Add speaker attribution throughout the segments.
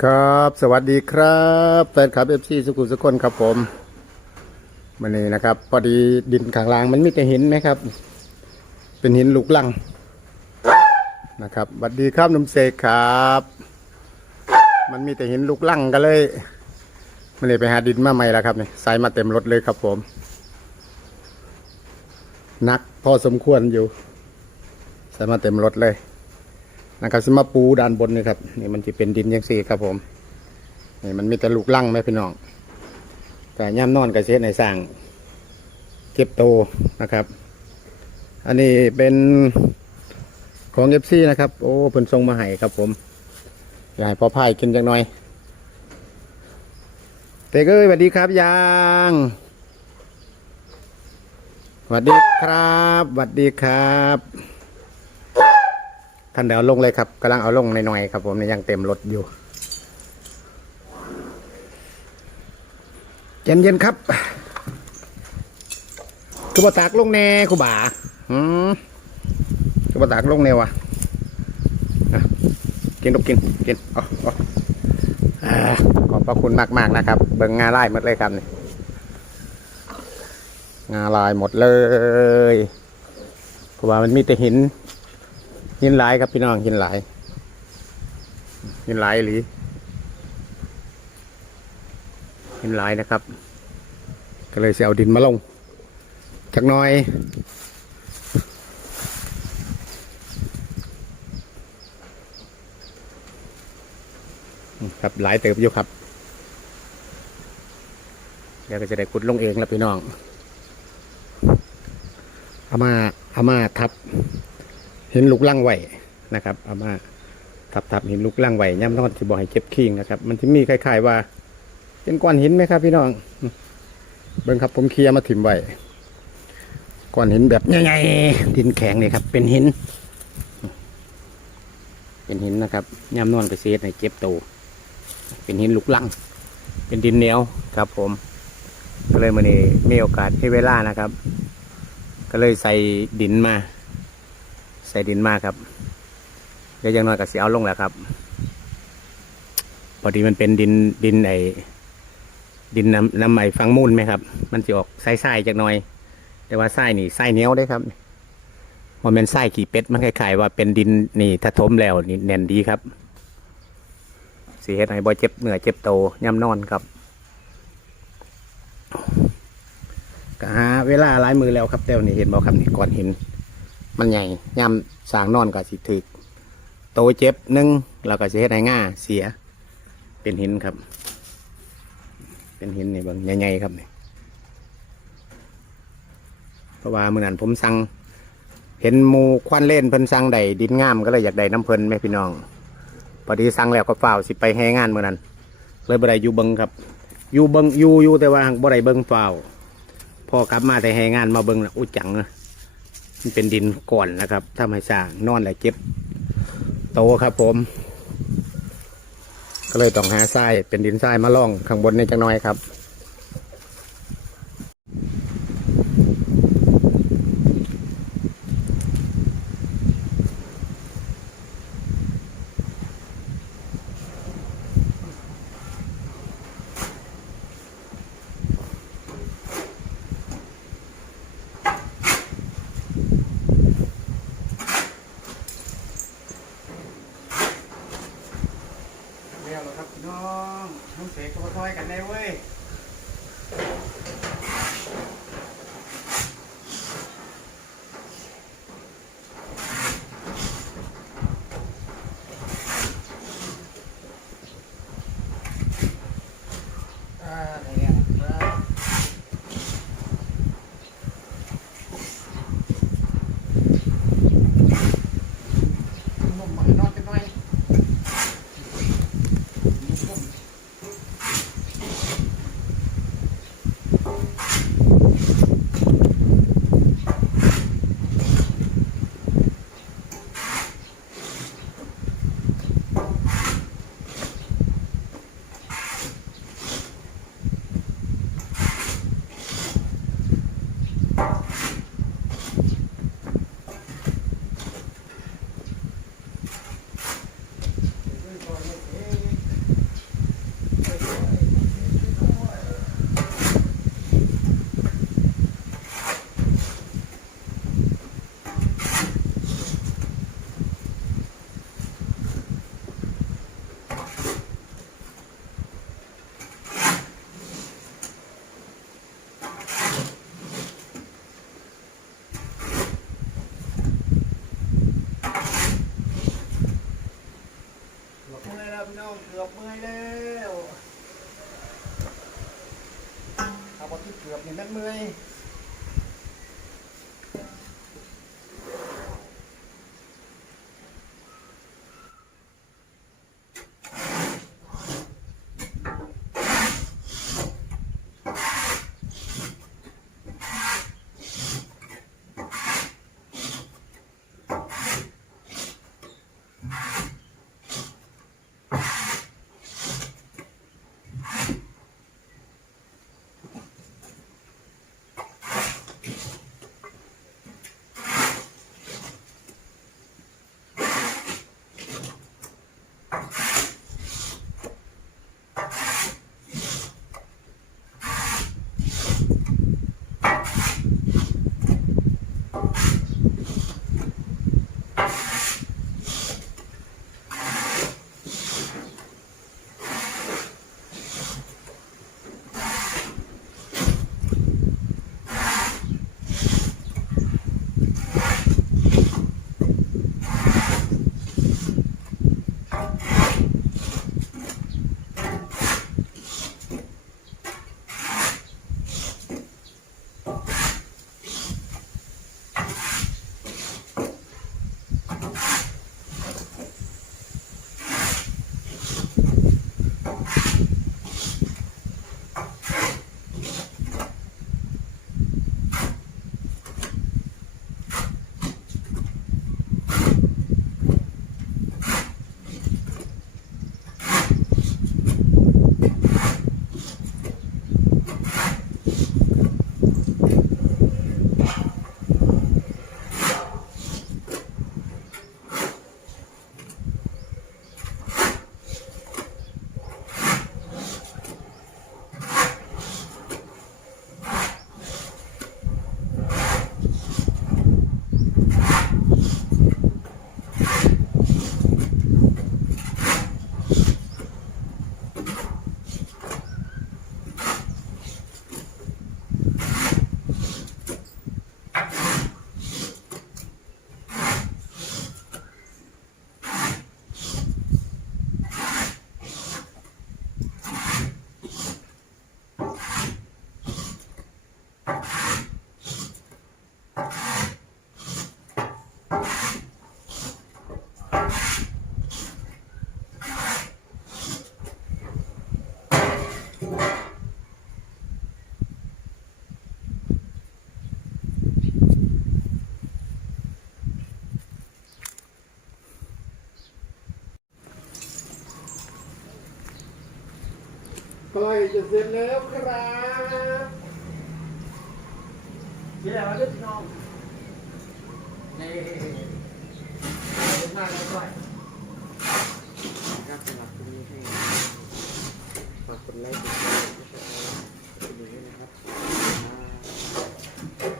Speaker 1: ครับ สวัสดีครับ แฟนคลับเอฟซีสุขุมสุคนครับผมวันนี้นะครับ พอดีดินข้างล่างมันมีแต่หินไหมครับ เป็นหินลูกลังนะครับสวัสดีครับนุ่มเสกครับ มันมีแต่หินลูกลังก็เลยมันเลยไปหาดินมาใหม่แล้วครับเนี่ยใส่มาเต็มรถเลยครับผมนักพอสมควรอยู่ใส่มาเต็มรถเลย นะครับสมาปูด้านบนนี่ครับนี่มันจะเป็นดินยังสี่ครับผมนี่มันมีแต่ลูกลั่งไหมพี่น้องแต่ย่ำนอนกระเช็ดในสร้างเก็บโตนะครับ อันนี้เป็นของเอฟซีนะครับ โอ้เพิ่นทรงมาให้ครับผมอยากให้พอพายกินจังหน่อยเตกเอ้ยสวัสดีครับยางสวัสดีครับสวัสดีครับ ท่านเดี๋ยวเอาลงเลยครับกำลังเอาลงหน่อยๆครับผมเนี่ยยังเต็มรถอยู่เย็นเย็นๆครับคือบตากลงแน่คุบ่าอืมคือบตากลงแน่วะอะกินลูกกินกินเอ๋อาอ่าขอบพระคุณมากๆนะครับ เบิ่งงาลายหมดเลยครับนี่งาลายหมดเลยเพราะว่ามันมีแต่หิน หินหลายครับพี่น้องหินหลายหินหลายหรือหินหลายนะครับ ก็เลยจะเอาดินมาลงจักน้อยครับหลายเติบอยู่ครับเดี๋ยวก็จะได้ขุดลงเองแล้วพี่น้องเอามาเอามาทับ เห็นลูกลังไหวนะครับ เอามาทับทับเห็นลูกลังไหวย่ำนอนที่บอกให้เก็บคิงนะครับ มันจะมีคล้ายๆว่า เป็นก้อนหินไหมครับ พี่น้อง เบิ่งครับผมเคลียร์มาถิ่มไว้ก้อนหินแบบใหญ่ๆดินแข็งนี่ครับ เป็นหิน เป็นหินนะครับย่ำนอนกระเซ็ดในเก็บโตเป็นหินลูกลัง เป็นดินเหนียวครับ ผม ก็เลยมันนี้มีโอกาสให้เวลานะครับ ก็เลยใส่ดินมา ใส่ดินมากครับเดี๋ยวยังน้อยก็สียเอาลงแล้วครับ พอดีมันเป็นดินดินไอดินน้ำน้ำไอฟังมูลไหมครับ มันจะออกไส้ๆจากน่อย แต่ว่าไส้นี่ไส้เนี้ยวได้ครับว่าเป็นไส้ขี่เป็ดมันคล้ายๆว่าเป็นดินนี่ถ้าทมแล้วนี่แน่นดีครับสีเฮ็ดให้บ่เจ็บเหนื่อยเจ็บโตย่ำนอนครับก็หาเวลาหลายมือแล้วครับแต่วันนี้เห็นบ่ครับนี่ก่อนเห็น มันใหญ่ย่ำสางนอนก็สิถึก โตเจ็บหนึ่งเราก็สิเฮ็ดให้ง่าเสีย เป็นหินครับ เป็นหินนี่เบางใหญ่ๆครับนี่เพราะว่าเมื่อนั้นผมสั่งเห็นมูควันเล่นเพิ่นสั่งใดดินงามก็เลยอยากได้น้ำเพิ่นแม่พี่น้อง พอดีสั่งแล้วก็เฝ้าสิไปแห่งานเมื่อนั้น เลยบ่ได้อยู่เบิงครับ อยู่เบิงอยู่อยู่แต่ว่าบ่ได้เบิงเฝ้าพอกลับมาแต่แห่งานมาเบิงแล้วอุ้จังนะ มันเป็นดินก่อนนะครับทำให้สร้างนอนและเก็บโตครับผม ก็เลยต้องหาทรายเป็นดินทรายมาล่องข้างบนในจังน้อยครับ อบเกือบนี่แม่นเมื่อย ใกล้จะเสร็จแล้วครับเสร็จแล้วเด้อพี่น้องนี่มากเลยด้วย
Speaker 2: ครับสำหรับคลิปนี้ให้ฝากกดไลค์กดแชร์กดติดตามนะครับ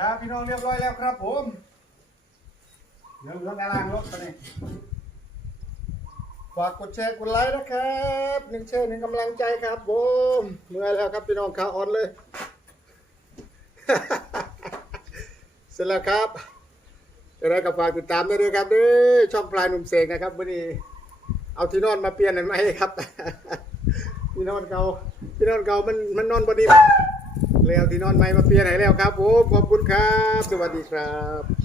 Speaker 1: ค
Speaker 2: รับพี่น้องเรียบร้อยแล้วครับผมเดี๋ยวรถอาลางรถตอนนี้ฝากกดแชร์กดไลค์นะครับหนึ่งแชร์หนึ่งกำลังใจครับผมเมื่อยแล้วครับพี่น้องขาอ่อนเลย เสร็จแล้วครับจะได้กับฝากติดตามด้วยครับด้วยช่องปลายหนุ่มเสกนะครับวันนี้เอาที่นอนมาเปลี่ยนหน่อยไหมครับ ที่นอนเก่าที่นอนเก่ามันมันนอนบดี เลยเอาที่นอนใหม่มาเปลี่ยนให้แล้วครับผมขอบคุณครับ สวัสดีครับ